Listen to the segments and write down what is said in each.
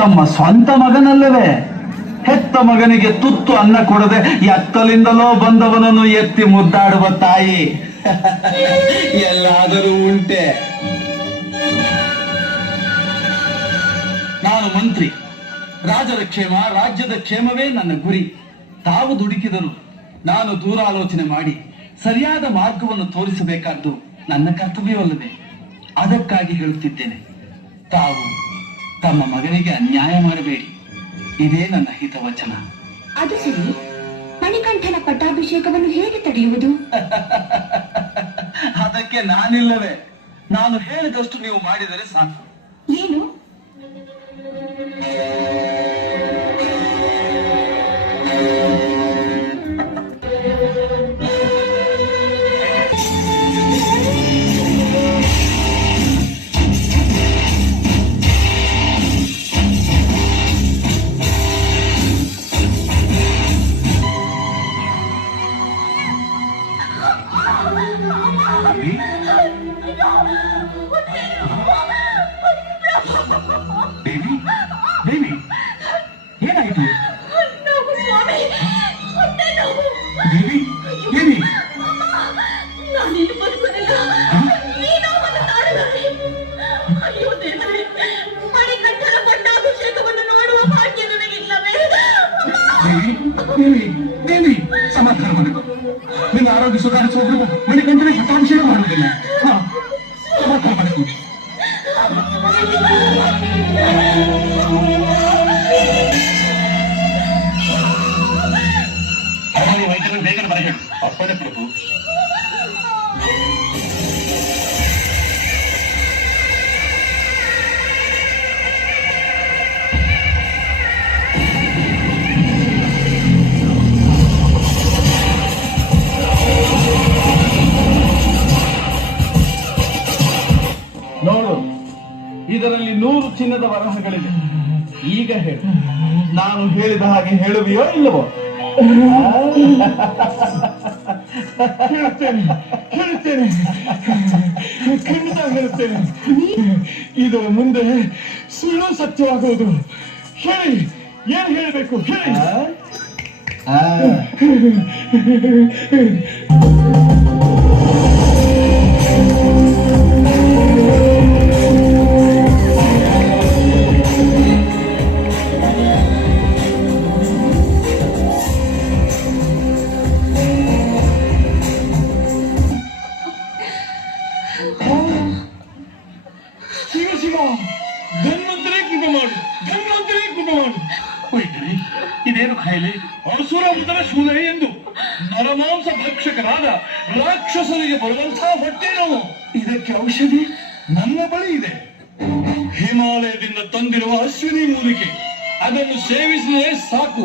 ತಮ್ಮ ಸ್ವಂತ ಮಗನಲ್ಲವೇ? ಹೆತ್ತ ಮಗನಿಗೆ ತುತ್ತು ಅನ್ನ ಕೊಡದೆ ಎತ್ತಲಿಂದಲೋ ಬಂದವನನ್ನು ಎತ್ತಿ ಮುದ್ದಾಡುವ ತಾಯಿ ಎಲ್ಲಾದರೂ ಉಂಟೆ? ನಾನು ಮಂತ್ರಿ, ರಾಜರ ಕ್ಷೇಮ, ರಾಜ್ಯದ ಕ್ಷೇಮವೇ ನನ್ನ ಗುರಿ. ತಾವು ದುಡುಕಿದರು ನಾನು ದೂರಾಲೋಚನೆ ಮಾಡಿ ಸರಿಯಾದ ಮಾರ್ಗವನ್ನು ತೋರಿಸಬೇಕಾದ್ದು ನನ್ನ ಕರ್ತವ್ಯವಲ್ಲವೇ? ಅದಕ್ಕಾಗಿ ಹೇಳುತ್ತಿದ್ದೇನೆ, ತಾವು ತಮ್ಮ ಮಗನಿಗೆ ಅನ್ಯಾಯ ಮಾಡಬೇಡಿ. ಇದೇ ನನ್ನ ಹಿತವಚನ. ಅದು ಸರಿ, ಮಣಿಕಂಠನ ಪಟ್ಟಾಭಿಷೇಕವನ್ನು ಹೇಗೆ ತಡೆಯುವುದು? ಅದಕ್ಕೆ ನಾನಿಲ್ಲವೇ? ನಾನು ಹೇಳಿದಷ್ಟು ನೀವು ಮಾಡಿದರೆ ಸಾಕು. ಏನು? ದೇವಿ, ದೇವಿ, ಏನಾಯಿತು? ದೇವಿ, ದೇವಿ, ನಾನಿನ್ನು ಬದುಕುವುದಿಲ್ಲ. ಅಯ್ಯೋ ದೇವರೇ, ಮಣಿಕಂಠನ ಪಟ್ಟಾಭಿಷೇಕವನ್ನು ನೋಡುವ ಭಾಗ್ಯ ನನಗಿಲ್ಲವೇ? ದೇವಿ, ದೇವಿ, ದೇವಿ, ಸಮಾಧಾನ ಮಾಡಬೇಕು. ನಿನ್ನ ಆರೋಗ್ಯ ಸುಧಾರಿಸುವುದು ಮಣಿಕಂಠನಿಗೆ ಪಟ್ಟಾಭಿಷೇಕ ಮಾಡುವುದಿಲ್ಲ. ಸಮಾಧಾನ ಮಾಡಬೇಕು. ಅವನಿಗೆ ವೈದ್ಯರು ಬೇಗನೆ ಬರಬೇಡಿ. ಅಪ್ಪನೇ ಪ್ರಭು. ನೋಡು, ಇದರಲ್ಲಿ 100 ಚಿನ್ನದ ವರಹಗಳಿವೆ. ಈಗ ಹೇಳು, ನಾನು ಹೇಳಿದ ಹಾಗೆ ಹೇಳುವೆಯೋ ಇಲ್ಲವೋ? ಹೇಳುತ್ತೇನೆ, ಹೇಳುತ್ತೇನೆ, ಖಂಡಿತ ಹೇಳುತ್ತೇನೆ. ಇದರ ಮುಂದೆ ಸುಳ್ಳು ಸತ್ಯವಾಗುವುದು. ಹೇಳಿ, ಏನ್ ಹೇಳಬೇಕು ಹೇಳಿ. ಇದೇನು ಖಾಯಿಲೆ? ಅಸುರ ಮೃತರ ಶೂಲೆ ಎಂದು ನರಮಾಂಸ ಭಕ್ಷಕರಾದ ರಾಕ್ಷಸರಿಗೆ ಬರುವಂತಹ ಹೊಟ್ಟೆ ನೋವು. ಇದಕ್ಕೆ ಔಷಧಿ ನನ್ನ ಬಳಿ ಇದೆ. ಹಿಮಾಲಯದಿಂದ ತಂದಿರುವ ಅಶ್ವಿನಿ ಮೂಲಿಕೆ. ಅದನ್ನು ಸೇವಿಸಿದರೆ ಸಾಕು.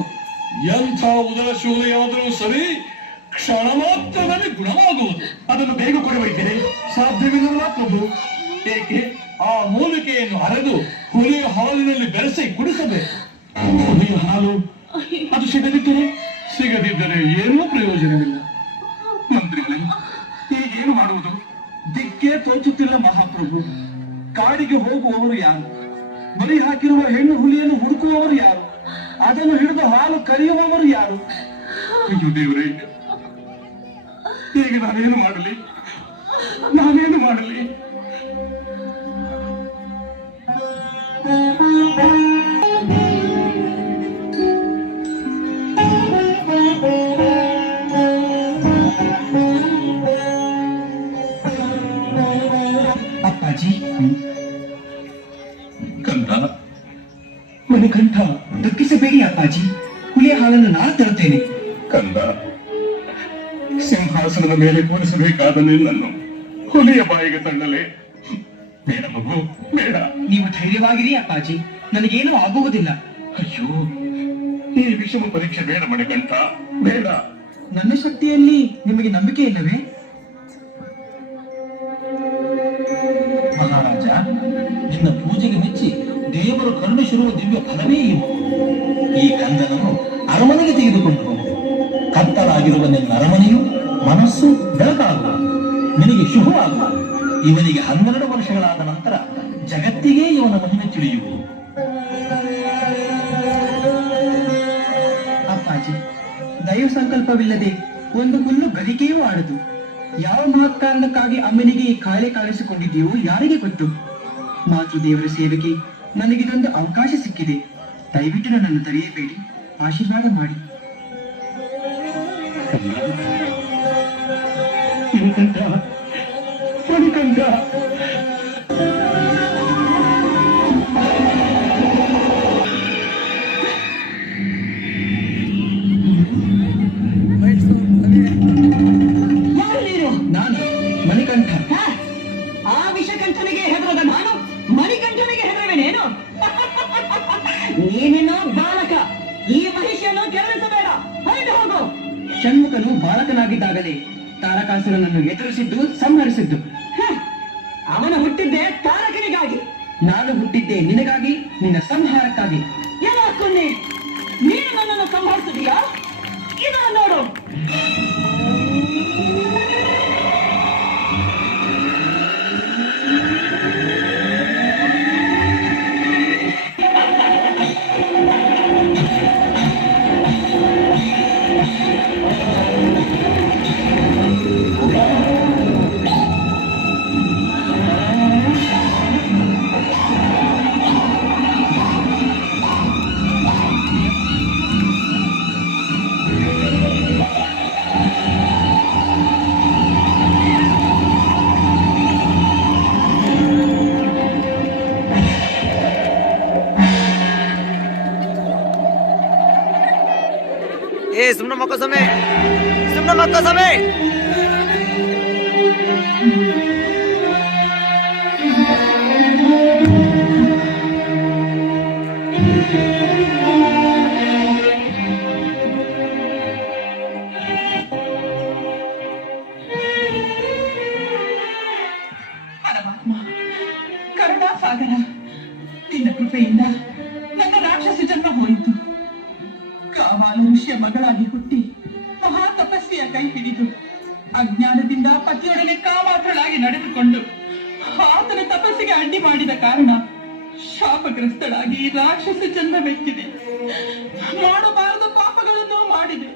ಎಂಥ ಉದರ ಶೂಲೆಯಾದರೂ ಸರಿ, ಕ್ಷಣ ಮಾತ್ರದಲ್ಲಿ ಗುಣವಾಗುವುದು. ಅದನ್ನು ಬೇಗ ಕೊಡಬೇಕಿದೆ. ಸಾಧ್ಯವಿಲ್ಲ ಪ್ರಭು. ಏಕೆ? ಆ ಮೂಲಿಕೆಯನ್ನು ಅರೆದು ಹುಲಿಯ ಹಾಲಿನಲ್ಲಿ ಬೆರೆಸಿ ಕುಡಿಸಬೇಕು. ಹುಲಿಯ ಹಾಲು ಅದು ಸಿಗದಿದ್ದರೆ ಏನೂ ಪ್ರಯೋಜನವಿಲ್ಲ. ಮಂತ್ರಿಗಳೇ, ಈಗೇನು ಮಾಡುವುದು? ದಿಕ್ಕೇ ತೋಚುತ್ತಿಲ್ಲ ಮಹಾಪ್ರಭು. ಕಾಡಿಗೆ ಹೋಗುವವರು ಯಾರು? ಬಲಿ ಹಾಕಿರುವ ಹೆಣ್ಣು ಹುಲಿಯನ್ನು ಹುಡುಕುವವರು ಯಾರು? ಅದನ್ನು ಹಿಡಿದು ಹಾಲು ಕರೆಯುವವರು ಯಾರು? ಅಯ್ಯೋ ದೇವರೇ, ಈಗ ನಾನೇನು ಮಾಡಲಿ? ನಾನೇನು ಮಾಡಲಿ? ಅಪ್ಪಾಜಿ, ಕಂದ, ಮಣಿಕಂಠ, ದುಃಖಿಸಬೇಡಿ ಅಪ್ಪಾಜಿ. ಹುಲಿಯ ಹಾಲನ್ನು ನಾನು ತರುತ್ತೇನೆ. ಕಂದ, ಸಿಂಹಾಸನದ ಮೇಲೆ ಕೂರಿಸಬೇಕಾದ ನಿನ್ನನ್ನು ಹುಲಿಯ ಬಾಯಿಗೆ ತಳ್ಳಲೆ? ಬೇಡ ಮಗು, ಬೇಡ. ನೀವು ಧೈರ್ಯವಾಗಿರಿ ಅಪ್ಪಾಜಿ, ನನಗೇನೂ ಆಗುವುದಿಲ್ಲ. ಅಯ್ಯೋ, ಈ ವಿಷಮ ಪರೀಕ್ಷೆ ಬೇಡ ಮಣಿಕಂಠ, ಬೇಡ. ನನ್ನ ಶಕ್ತಿಯಲ್ಲಿ ನಿಮಗೆ ನಂಬಿಕೆ ಇಲ್ಲವೇ? ಮಹಾರಾಜ, ನಿನ್ನ ಪೂಜೆಗೆ ಮೆಚ್ಚಿ ದೇವರು ಕರುಣಿಸಿರುವ ದಿವ್ಯ ಫಲವೇ ಇವು. ಈ ಕಂದನನ್ನು ಅರಮನೆಗೆ ತೆಗೆದುಕೊಂಡು ಹೋಗು. ಕತ್ತಲಾಗಿರುವ ನಿನ್ನ ಅರಮನೆಯು ಮನಸ್ಸು ಬೆಳಕಾಗುವ, ನಿನಗೆ ಶುಭವಾಗುವ. ಇವನಿಗೆ 12 ವರ್ಷಗಳಾದ ನಂತರ ಜಗತ್ತಿಗೆ ಇವನ ಮಹಿಮೆ ತಿಳಿಯುವುದು. ದೈವ ಸಂಕಲ್ಪವಿಲ್ಲದೆ ಒಂದು ಹುಲ್ಲು ಗರಿಕೆಯೂ ಆಡದು. ಯಾವ ಮಹತ್ ಕಾರಣಕ್ಕಾಗಿ ಅಮ್ಮನಿಗೆ ಈ ಕಾಯಿಲೆ ಕಾಣಿಸಿಕೊಂಡಿದೆಯೋ ಯಾರಿಗೆ ಗೊತ್ತು. ಮಾತೃದೇವರ ಸೇವೆಗೆ ನನಗಿದೊಂದು ಅವಕಾಶ ಸಿಕ್ಕಿದೆ. ದಯವಿಟ್ಟು ನನ್ನನ್ನು ತಡೆಯಬೇಡಿ, ಆಶೀರ್ವಾದ ಮಾಡಿ. ಯಾರು ನೀನು? ನಾನು ಮಣಿಕಂಠ. ಆ ವಿಷಕಂಠನಿಗೆ ಹೆದರದ ನಾನು ಮಣಿಕಂಠನಿಗೆ ಹೆದರುವೆನೇನು? ನೀನೇನೋ ಬಾಲಕ, ಈ ಮಹಿಷಿಯನ್ನು ಕೆರಳಿಸಬೇಡ, ಹೊರಟು ಹೋಗು. ಷಣ್ಮುಖನು ಬಾಲಕನಾಗಿದ್ದಾಗಲೇ ತಾರಕಾಸುರನನ್ನು ಎದುರಿಸಿದ್ದು, ಸಂಹರಿಸಿದ್ದು. ಅವನ ಹುಟ್ಟಿದ್ದೆ ತಾರಕನಿಗಾಗಿ. ನಾನು ಹುಟ್ಟಿದ್ದೆ ನಿನಗಾಗಿ, ನಿನ್ನ ಸಂಹಾರಕ್ಕಾಗಿ. ಏನೋ ಕುನ್ನಿ, ನೀನು ನನ್ನನ್ನು ಸಂಹರಿಸಿದೀಯಾ? ಇದನ್ನು ನೋಡು. Sebelum mau ke sana, sebelum mau ke sana. ಪರಮಾತ್ಮ, ಕರುಣಾಸಾಗರ, ನಿನ್ನ ಕೃಪೆಯಿಂದ ನನ್ನ ರಾಕ್ಷಸ ಜನ್ಮ ಹೋಯಿತು. ಕಾವಾಲು ಋಷಿಯ ಮಗಳಾಗಿ ಹುಟ್ಟಿ ಮಹಾ ತಪಸ್ವಿಯ ಕೈ ಹಿಡಿದು ಅಜ್ಞಾನದಿಂದ ಪತಿಯೊಡನೆ ಕಾಮಾತ್ರಳಾಗಿ ನಡೆದುಕೊಂಡು ಆತನ ತಪಸ್ಸಿಗೆ ಅಡ್ಡಿ ಮಾಡಿದ ಕಾರಣ ಶಾಪಗ್ರಸ್ತಳಾಗಿ ರಾಕ್ಷಸ ಜನ್ಮವೆತ್ತಿದೆ. ಮಾಡಬಾರದ ಪಾಪಗಳನ್ನು ಮಾಡಿದೆ.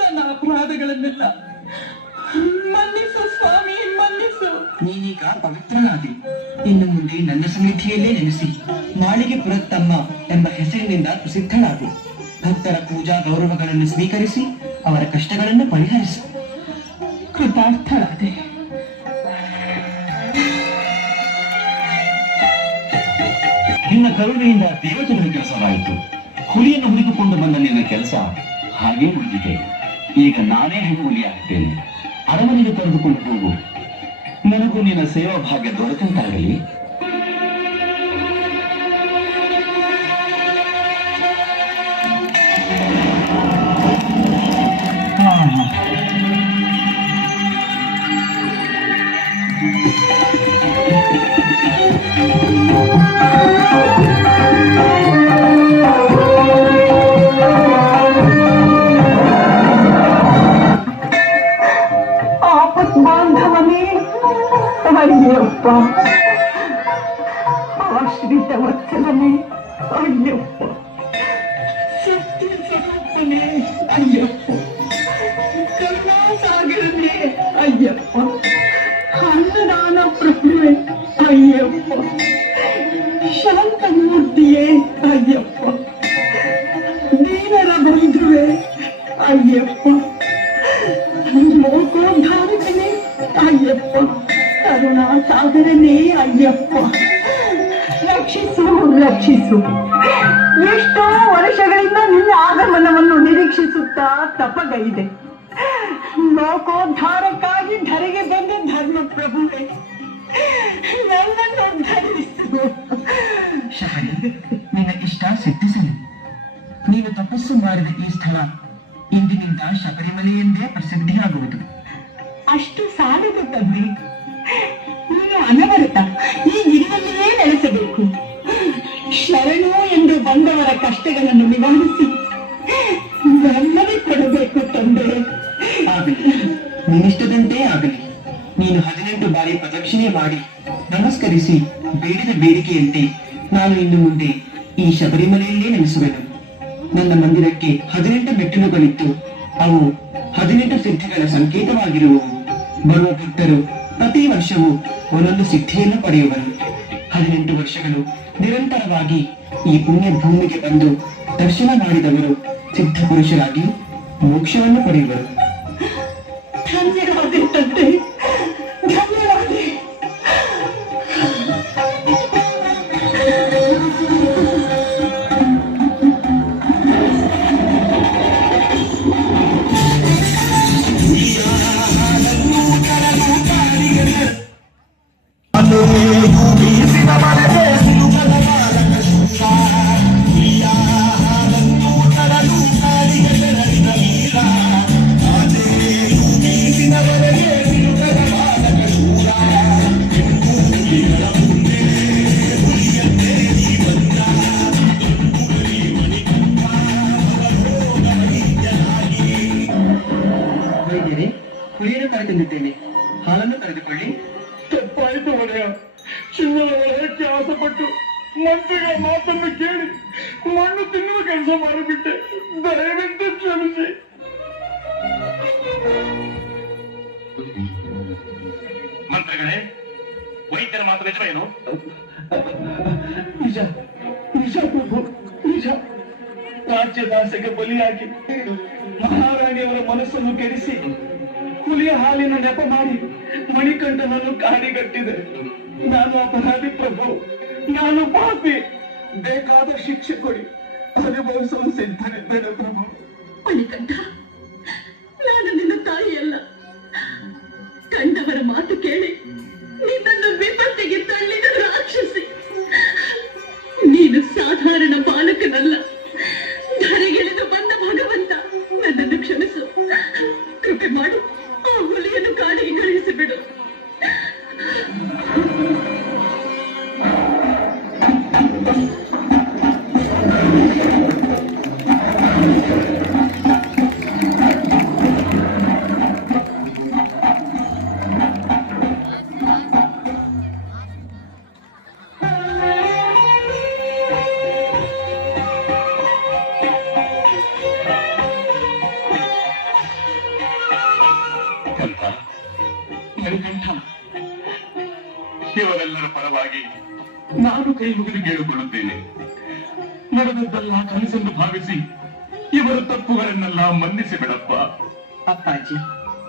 ನನ್ನ ಅಪರಾಧಗಳನ್ನೆಲ್ಲ ಮನ್ನಿಸು ಸ್ವಾಮಿ, ಮನ್ನಿಸು. ನೀನೀಗ ಪವಿತ್ರನಾದೆ. ಇನ್ನು ಮುಂದೆ ನನ್ನ ಸನ್ನಿಧಿಯಲ್ಲೇ ನೆಲೆಸಿ ಮಾಳಿಗೆ ಪುರತ್ತಮ್ಮ ಎಂಬ ಹೆಸರಿನಿಂದ ಪ್ರಸಿದ್ಧಳಾಗು. ಭಕ್ತರ ಪೂಜಾ ಗೌರವಗಳನ್ನು ಸ್ವೀಕರಿಸಿ ಅವರ ಕಷ್ಟಗಳನ್ನು ಪರಿಹರಿಸು. ಕೃತಾರ್ಥಳಾದೆ. ನಿನ್ನ ಕರುಣೆಯಿಂದ ದೇವತೆಗಳ ಕೆಲಸವಾಯಿತು. ಹುಲಿಯನ್ನು ಹುಡುಕಿಕೊಂಡು ಬಂದ ನಿನ್ನ ಕೆಲಸ ಹಾಗೇ ಉಳಿದಿದೆ. ಈಗ ನಾನೇ ಹೆಣ್ಣು ಹುಲಿಯಾಗಿದ್ದೇನೆ. ಅರಮನೆಗೆ ಕರೆದುಕೊಂಡು ಹೋಗು. ನನಗೂ ನಿನ್ನ ಸೇವಾ ಭಾಗ್ಯ ದೊರೆತಂತಾಗಲಿ. ಆಪತ್ ಬಾಂಧವನೇ, ಅಯ್ಯಪ್ಪ. ಆಶ್ರಿತ ವತ್ಸಲನೇ, ಅಯ್ಯಪ್ಪ. ಶಕ್ತಿ ಸ್ವರೂಪನೇ, ಅಯ್ಯಪ್ಪ. ಕರುಣಾಸಾಗರನೇ, ಅಯ್ಯಪ್ಪ. ಅನ್ನದಾನ ಪ್ರಭುವೆ, ಅಯ್ಯಪ್ಪ. ಶಾಂತಮೂರ್ತಿಯೇ, ಅಯ್ಯಪ್ಪ. ದೀನರ ಬಂಧುವೆ, ಅಯ್ಯಪ್ಪ. ಲೋಕೋದ್ಧಾರಕನೇ, ಅಯ್ಯಪ್ಪ. ಕರುಣಾಸಾಗರನೇ, ಅಯ್ಯಪ್ಪ. ರಕ್ಷಿಸು, ರಕ್ಷಿಸು. ಎಷ್ಟೋ ವರ್ಷಗಳಿಂದ ನಿನ್ನ ಆಗಮನವನ್ನು ನಿರೀಕ್ಷಿಸುತ್ತಾ ತಪಗೈದೆ. ಲೋಕೋದ್ಧಾರಕ್ಕಾಗಿ ಧರೆಗೆ ಬಂದ ಧರ್ಮ ಪ್ರಭುವೆ, ನನ್ನನ್ನು ಧರಿಸು. ಶಬರಿ, ನಿನ್ನ ಇಷ್ಟ ಸಿದ್ಧಿಸಲಿ. ನೀನು ತಪಸ್ಸು ಮಾಡಿದ ಈ ಸ್ಥಳ ಇಂದಿನಿಂದ ಶಬರಿಮಲೆ ಎಂದೇ ಪ್ರಸಿದ್ಧಿಯಾಗುವುದು. ಅಷ್ಟು ಸಾಲದು ತಂದೆ. ನೀನು ಅನವರತ ಈ ಗಿರಿಯಲ್ಲಿಯೇ ನೆಲೆಸಬೇಕು. ಶರಣು ಎಂದು ಬಂದವರ ಕಷ್ಟಗಳನ್ನು ನಿವಾರಿಸಿ ನೆಮ್ಮದಿ ಕೊಡಬೇಕು ತಂದೆ. ಆಗಲಿ, ನಿನ್ನಿಷ್ಟದಂತೆ ಆಗಲಿ. ನೀನು 18 ಬಾರಿ ಪ್ರದಕ್ಷಿಣೆ ಮಾಡಿ ನಮಸ್ಕರಿಸಿ ಬೇಡಿದ ಬೇಡಿಕೆಯಂತೆ ನಾನು ಇನ್ನು ಮುಂದೆ ಈ ಶಬರಿಮಲೆಯಲ್ಲೇ ನೆಲೆಸುವೆನು. ನನ್ನ ಮಂದಿರಕ್ಕೆ 18 ಮೆಟ್ಟಿಲುಗಳಿತ್ತು. ಅವು 18 ಸಿದ್ಧಿಗಳ ಸಂಕೇತವಾಗಿರುವವು. ಬರುವ ಭಕ್ತರು ಪ್ರತಿ ವರ್ಷವೂ ಒಂದೊಂದು ಸಿದ್ಧಿಯನ್ನು ಪಡೆಯುವರು. 18 ವರ್ಷಗಳು ನಿರಂತರವಾಗಿ ಈ ಪುಣ್ಯ ಭೂಮಿಗೆ ಬಂದು ದರ್ಶನ ಮಾಡಿದವರು ಸಿದ್ಧ ಪುರುಷರಾಗಿ ಮೋಕ್ಷವನ್ನು ಪಡೆಯುವರು. ಧನ್ಯವಾದೆ ತಂದೆ, ಧನ್ಯವಾದೆ. ವೈದ್ಯರೇ, ಹುಳಿಯನ್ನು ಕರೆತಂದಿದ್ದೇನೆ, ಹಾಲನ್ನು ಕರೆದುಕೊಳ್ಳಿ. ತಪ್ಪಾಯಿತು ಒಡೆಯ. ಚಿನ್ನದ ವಲಯಕ್ಕೆ ಆಸೆಪಟ್ಟು ಮಂತ್ರಿಗಳ ಮಾತನ್ನು ಕೇಳಿ ಮಣ್ಣು ತಿನ್ನುವ ಕೆಲಸ ಮಾಡಿಬಿಟ್ಟೆ. ದಯವಿಟ್ಟು ಕ್ಷಮಿಸಿ. ಮಂತ್ರಿಗಳೇ, ವೈದ್ಯರ ಮಾತು ನಿಜವೇನು? ನಿಜ ನಿಜ ಪ್ರಭು, ನಿಜ. ರಾಜ್ಯದಾಸೆಗೆ ಬಲಿಯಾಗಿ ಮಹಾರಾಣಿಯವರ ಮನಸ್ಸನ್ನು ಕೆಡಿಸಿ ಹುಲಿಯ ಹಾಲಿನ ನೆಪ ಮಾಡಿ ಮಣಿಕಂಠನನ್ನು ಕಾಡಿಗಟ್ಟಿದೆ. ನಾನು ಅಪರಾಧಿ ಪ್ರಭು, ನಾನು ಪಾಪಿ. ಬೇಕಾದ ಶಿಕ್ಷೆ ಕೊಡಿ, ಅನುಭವಿಸಲು ಸಿದ್ಧನಿದ್ದೇನೆ ಪ್ರಭು. ಮಣಿಕಂಠ, ನಾನು ನಿನ್ನ ತಾಯಿಯಲ್ಲ. ಕಂಡವರ ಮಾತು ಕೇಳಿ ನಿನ್ನನ್ನು ವಿಪತ್ತಿಗೆ ತಳ್ಳಿದ ರಾಕ್ಷಸಿ. ನೀನು ಸಾಧಾರಣ ಬಾಲಕನಲ್ಲ, ಧರೆಗಿಳಿದು ಬಂದ ಭಗವಂತ. ನನ್ನನ್ನು ಕ್ಷಮಿಸು, ಕೃಪೆ ಮಾಡು. ಆ ಹುಲಿಯನ್ನು ಕಾಡಿಗೆ ಕಳುಹಿಸಿಬಿಡು. ಮಣಿಕಂಠ, ಇವರೆಲ್ಲರ ಪರವಾಗಿ ನಾನು ಕೈ ಮುಗಿದು ಕೇಳಿಕೊಳ್ಳುತ್ತೇನೆ. ನಡೆದದ್ದೆಲ್ಲ ಕನಸೆಂದು ಭಾವಿಸಿ ಇವರ ತಪ್ಪುಗಳನ್ನೆಲ್ಲ ಮನ್ನಿಸಿ ಬಿಡಪ್ಪ. ಅಪ್ಪಾಜಿ,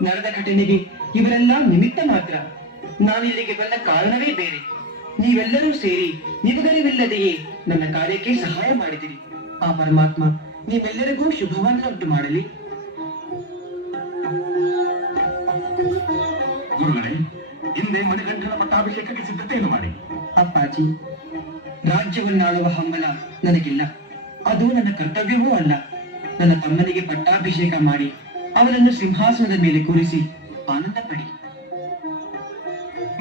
ನಡೆದ ಘಟನೆಗೆ ಇವರೆಲ್ಲ ನಿಮಿತ್ತ ಮಾತ್ರ. ನಾನು ಇಲ್ಲಿಗೆ ಬಂದ ಕಾರಣವೇ ಬೇರೆ. ನೀವೆಲ್ಲರೂ ಸೇರಿ ನಿಮಗರಿವಿಲ್ಲದೆಯೇ ನನ್ನ ಕಾರ್ಯಕ್ಕೆ ಸಹಾಯ ಮಾಡಿದಿರಿ. ಆ ಪರಮಾತ್ಮ ನೀವೆಲ್ಲರಿಗೂ ಶುಭವನ್ನುಂಟು ಮಾಡಲಿ. ಗುರುಗಳೇ, ಹಿಂದೆ ಮಣಿಕಂಠನ ಪಟ್ಟಾಭಿಷೇಕಕ್ಕೆ ಸಿದ್ಧತೆಯನ್ನು ಮಾಡಿ. ಅಪ್ಪಾಜಿ, ರಾಜ್ಯವನ್ನಾಳುವ ಹಂಬಲ ನನಗಿಲ್ಲ. ಅದು ನನ್ನ ಕರ್ತವ್ಯವೂ ಅಲ್ಲ. ನನ್ನ ತಮ್ಮನಿಗೆ ಪಟ್ಟಾಭಿಷೇಕ ಮಾಡಿ ಅವನನ್ನು ಸಿಂಹಾಸನದ ಮೇಲೆ ಕೂರಿಸಿ ಆನಂದ ಪಡಿ.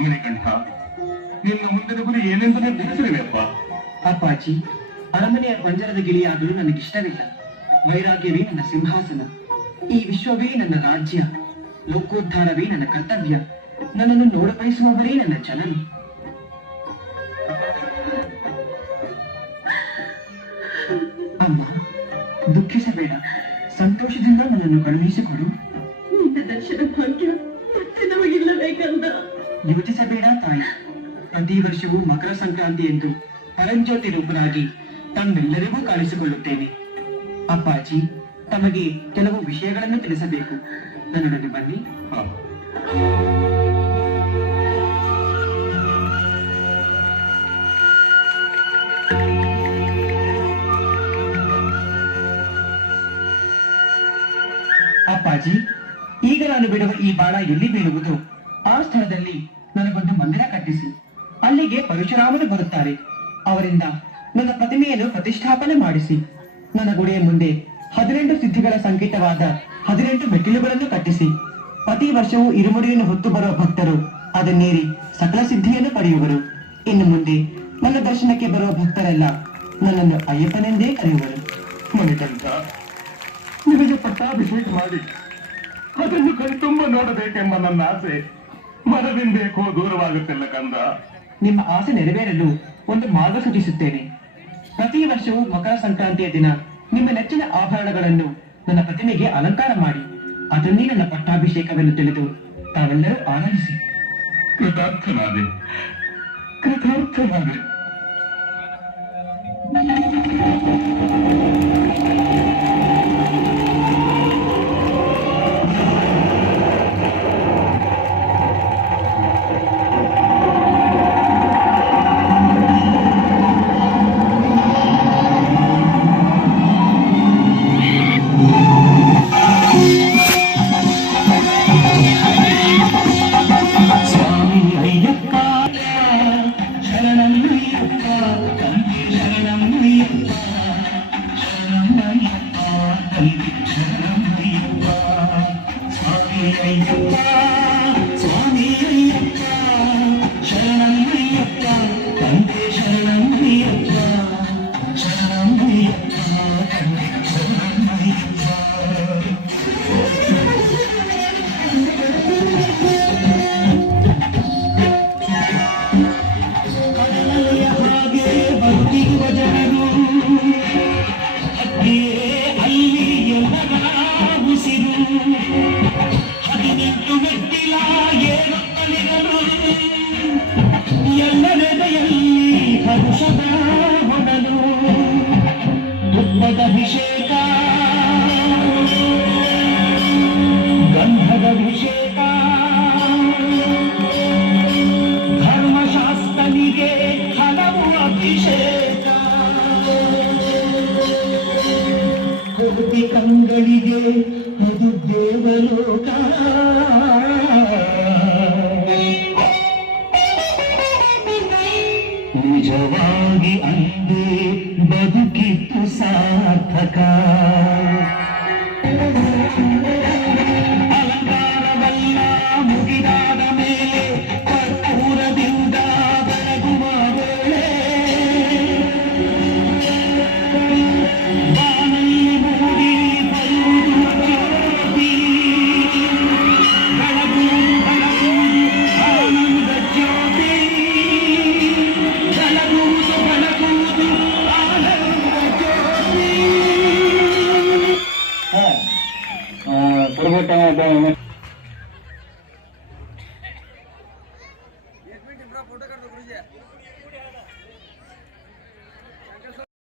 ಮಣಿಕಂಠ, ನಿನ್ನ ಮುಂದಿನ ಗುರಿ ಏನೆಂದು ನಿರ್ಧರಿಸಿರುವೆಯಪ್ಪ? ಅಪ್ಪಾಜಿ, ಅರಮನೆಯ ಪಂಜರದ ಗಿಳಿಯಾಗಲು ನನಗಿಷ್ಟವಿಲ್ಲ. ವೈರಾಗ್ಯವೇ ನನ್ನ ಸಿಂಹಾಸನ. ಈ ವಿಶ್ವವೇ ನನ್ನ ರಾಜ್ಯ. ಲೋಕೋದ್ಧಾರವೇ ನನ್ನ ಕರ್ತವ್ಯ. ನನ್ನನ್ನು ನೋಡಬಯಸುವವರೇ ನನ್ನ ಜನನಿ. ಅಮ್ಮ, ದುಃಖಿಸಬೇಡ. ಸಂತೋಷದಿಂದ ನನ್ನನ್ನು ಕಳುಹಿಸಿಕೊಡು. ನಿನ್ನ ದರ್ಶನ ಭಾಗ್ಯ ಮತ್ತೆ ನಮಗಿಲ್ಲವೇ ಕಂದ? ಯೋಚಿಸಬೇಡ ತಾಯಿ. ಪ್ರತಿ ವರ್ಷವೂ ಮಕರ ಸಂಕ್ರಾಂತಿ ಎಂದು ಪರಂಜ್ಯೋತಿ ರೂಪರಾಗಿ ತಮ್ಮೆಲ್ಲರಿಗೂ ಕಾಣಿಸಿಕೊಳ್ಳುತ್ತೇನೆ. ಅಪ್ಪಾಜಿ, ತಮಗೆ ಕೆಲವು ವಿಷಯಗಳನ್ನು ತಿಳಿಸಬೇಕು. ನನ್ನೊಡನೆ ಬನ್ನಿ. ಅಪ್ಪಾಜಿ, ಈಗ ನಾನು ಬಿಡುವ ಈ ಬಾಣ ಎಲ್ಲಿ ಬೀಳುವುದು? ಆ ಸ್ಥಳದಲ್ಲಿ ನನಗೊಂದು ಮಂದಿರ ಕಟ್ಟಿಸಿ ಅಲ್ಲಿಗೆ ಪರಶುರಾಮನು ಬರುತ್ತಾರೆ. ಅವರಿಂದ ನನ್ನ ಪ್ರತಿಮೆಯನ್ನು ಪ್ರತಿಷ್ಠಾಪನೆ ಮಾಡಿಸಿ ನನ್ನ ಗುಡಿಯ ಮುಂದೆ 18 ಸಿದ್ಧಿಗಳ ಸಂಕೇತವಾದ 18 ಮೆಟ್ಟಿಲುಗಳನ್ನು ಕಟ್ಟಿಸಿ ಪ್ರತಿ ವರ್ಷವೂ ಇರುಮುಡಿಯನ್ನು ಹೊತ್ತು ಬರುವ ಭಕ್ತರು ಅದನ್ನೇರಿ ಸಕಲ ಸಿದ್ಧಿಯನ್ನು ಪಡೆಯುವರು. ಇನ್ನು ಮುಂದೆ ನನ್ನ ದರ್ಶನಕ್ಕೆ ಬರುವ ಭಕ್ತರೆಲ್ಲ ನನ್ನನ್ನು ಅಯ್ಯಪ್ಪನೆಂದೇ ಕರೆಯುವರು. ಮಣಿಕಂಠ, ನಿನಗೆ ಪಟ್ಟಾಭಿಷೇಕ ಮಾಡಿ ಅದನ್ನು ಕಣ್ತುಂಬ ನೋಡಬೇಕೆಂಬ ನನ್ನ ಆಸೆ ಮನದಿಂದೇಕೋ ದೂರವಾಗುತ್ತಿಲ್ಲ ಕಂದ. ನಿಮ್ಮ ಆಸೆ ನೆರವೇರಲು ಒಂದು ಮಾರ್ಗ ಸೂಚಿಸುತ್ತೇನೆ. ಪ್ರತಿ ವರ್ಷವೂ ಮಕರ ಸಂಕ್ರಾಂತಿಯ ದಿನ ನಿಮ್ಮ ನೆಚ್ಚಿನ ಆಭರಣಗಳನ್ನು ನನ್ನ ಪ್ರತಿಮೆಗೆ ಅಲಂಕಾರ ಮಾಡಿ ಅದನ್ನೇ ನನ್ನ ಪಟ್ಟಾಭಿಷೇಕವೆಂದು ತಿಳಿದು ತಾವೆಲ್ಲರೂ ಆನಂದಿಸಿ. ಕೃತಾರ್ಥನಾದೆ ಕೃತಾರ್ಥನಾದೆ. ಅಭಿಷೇಕ ಗಂಧದಭಿಷೇಕ ಧರ್ಮಶಾಸ್ತ್ರನಿಗೆ ಹಲವು ಅಭಿಷೇಕ ಕೋಟಿ ಕಂಗಳಿಗೆ ಅದು ದೇವಲೋಕ ನಿಜವಾಗಿ ಅಂದೇ ಬದುಕಿತ್ತು ಸಾರ್ಥಕ ಅಲಂಕಾರವಲ್ಲ ಮುಗಿದಾದ ಮೇಲೆ ಕರ್ಪೂರದಿಂದ ಬೆಳಗುವ ವೇಳೆ ಬಾನಲ್ಲಿ ಮೂಡಿ ಬರುವುದು ಜ್ಯೋತಿ ಬೆಳಗುವುದು ಆನಂದ ಜ್ಯೋತಿ ಪುರುಗಟ್ಟ